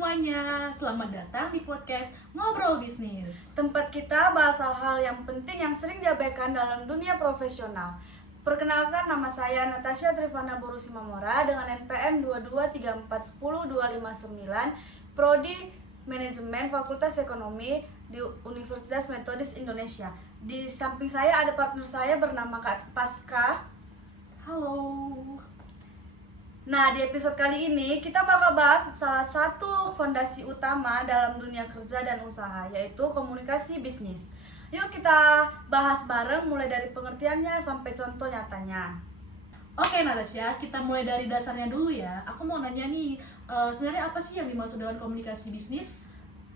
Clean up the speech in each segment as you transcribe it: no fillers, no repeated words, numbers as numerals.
semuanya, selamat datang di podcast Ngobrol Bisnis. Tempat kita bahas hal-hal yang penting yang sering diabaikan dalam dunia profesional. Perkenalkan, nama saya Natasha Trivana Borusi Mamora dengan NPM 223410259, Prodi Manajemen Fakultas Ekonomi di Universitas Metodis Indonesia. Di samping saya ada partner saya bernama Kak Pasca. Halo. Nah, di episode kali ini kita bakal bahas salah satu fondasi utama dalam dunia kerja dan usaha, yaitu komunikasi bisnis. Yuk kita bahas bareng mulai dari pengertiannya sampai contoh nyatanya. Oke Natasha, kita mulai dari dasarnya dulu ya. Aku mau nanya nih, sebenarnya apa sih yang dimaksud dengan komunikasi bisnis?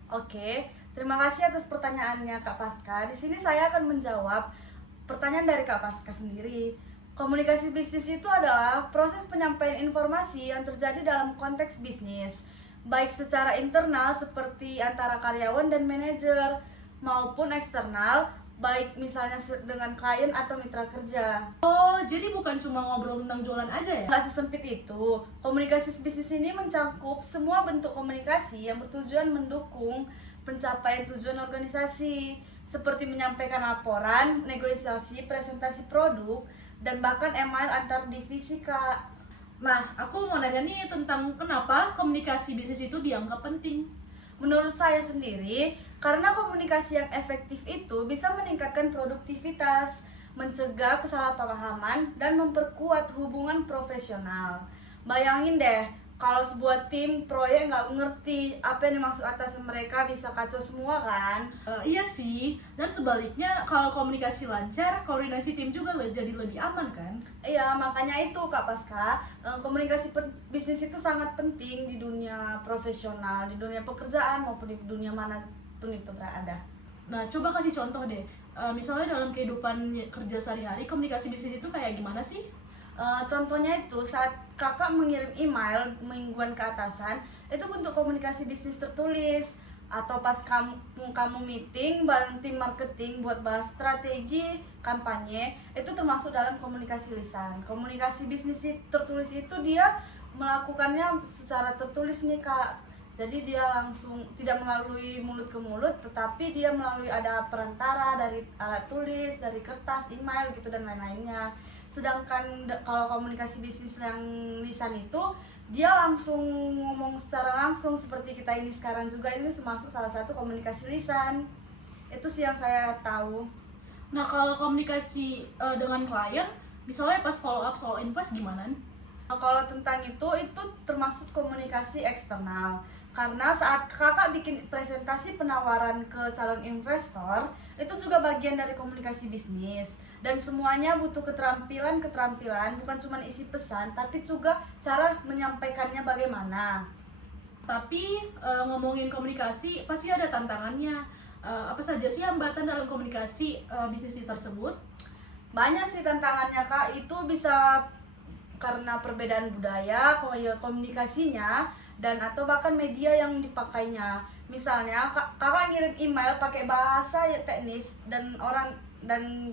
Oke, terima kasih atas pertanyaannya Kak Pasca. Di sini saya akan menjawab pertanyaan dari Kak Pasca sendiri. Komunikasi bisnis itu adalah proses penyampaian informasi yang terjadi dalam konteks bisnis, baik secara internal seperti antara karyawan dan manajer, maupun eksternal, baik misalnya dengan klien atau mitra kerja. Oh, jadi bukan cuma ngobrol tentang jualan aja ya? Nggak sesempit itu, komunikasi bisnis ini mencakup semua bentuk komunikasi yang bertujuan mendukung pencapaian tujuan organisasi, seperti menyampaikan laporan, negosiasi, presentasi produk, dan bahkan email antar divisi, Kak. Nah, aku mau nanya nih tentang kenapa komunikasi bisnis itu dianggap penting. Menurut saya sendiri, karena komunikasi yang efektif itu bisa meningkatkan produktivitas, mencegah kesalahpahaman, dan memperkuat hubungan profesional. Bayangin deh, kalau sebuah tim proyek nggak ngerti apa yang dimaksud atas mereka, bisa kacau semua kan? Iya sih, dan sebaliknya kalau komunikasi lancar, koordinasi tim juga jadi lebih aman kan? Iya, makanya itu Kak Pasca, komunikasi bisnis itu sangat penting di dunia profesional, di dunia pekerjaan maupun di dunia manapun itu berada. Nah, coba kasih contoh deh. Misalnya dalam kehidupan kerja sehari-hari, komunikasi bisnis itu kayak gimana sih? Contohnya itu saat kakak mengirim email mingguan ke atasan, itu bentuk komunikasi bisnis tertulis. Atau pas kamu meeting bareng tim marketing buat bahas strategi kampanye, itu termasuk dalam komunikasi lisan. Komunikasi bisnis tertulis itu dia melakukannya secara tertulis nih Kak. Jadi dia langsung tidak melalui mulut ke mulut, tetapi dia melalui ada perantara dari alat tulis, dari kertas, email gitu dan lain-lainnya. Sedangkan kalau komunikasi bisnis yang lisan itu dia langsung ngomong secara langsung seperti kita ini sekarang juga, ini termasuk salah satu komunikasi lisan. Itu sih yang saya tahu. Nah, kalau komunikasi dengan klien, misalnya pas follow up soal invoice gimana? Kalau tentang itu termasuk komunikasi eksternal. Karena saat kakak bikin presentasi penawaran ke calon investor, itu juga bagian dari komunikasi bisnis. Dan semuanya butuh keterampilan, bukan cuma isi pesan, tapi juga cara menyampaikannya bagaimana. Tapi ngomongin komunikasi, pasti ada tantangannya. Apa saja sih hambatan dalam komunikasi bisnis tersebut? Banyak sih tantangannya Kak, itu bisa karena perbedaan budaya, komunikasinya, dan atau bahkan media yang dipakainya. Misalnya kakak ngirim email pakai bahasa teknis dan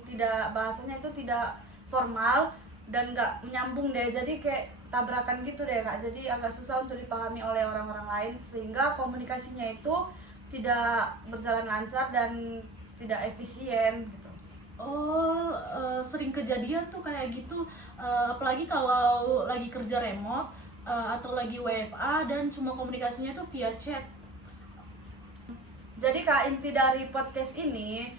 tidak, bahasanya itu tidak formal dan nggak menyambung deh, jadi kayak tabrakan gitu deh Kak. Jadi agak susah untuk dipahami oleh orang-orang lain, sehingga komunikasinya itu tidak berjalan lancar dan tidak efisien gitu. Oh, sering kejadian tuh kayak gitu, apalagi kalau lagi kerja remote atau lagi WFA dan cuma komunikasinya tuh via chat. Jadi Kak, inti dari podcast ini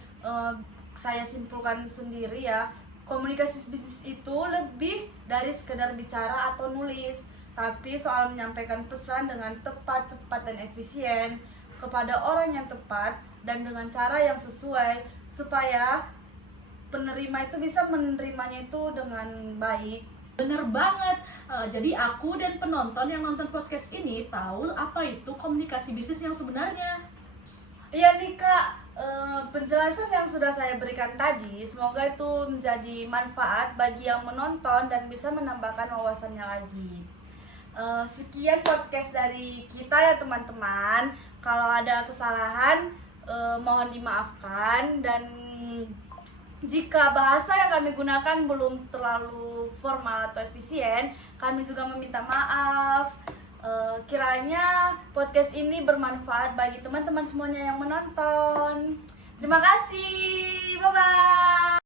saya simpulkan sendiri ya, komunikasi bisnis itu lebih dari sekedar bicara atau nulis, tapi soal menyampaikan pesan dengan tepat, cepat, dan efisien kepada orang yang tepat dan dengan cara yang sesuai supaya penerima itu bisa menerimanya itu dengan baik. Bener banget, jadi aku dan penonton yang nonton podcast ini tahu apa itu komunikasi bisnis yang sebenarnya. Iya nih Kak, penjelasan yang sudah saya berikan tadi semoga itu menjadi manfaat bagi yang menonton dan bisa menambahkan wawasannya lagi. Sekian podcast dari kita ya teman-teman. Kalau ada kesalahan mohon dimaafkan, dan jika bahasa yang kami gunakan belum terlalu formal atau efisien, kami juga meminta maaf. Kiranya podcast ini bermanfaat bagi teman-teman semuanya yang menonton. Terima kasih, bye-bye.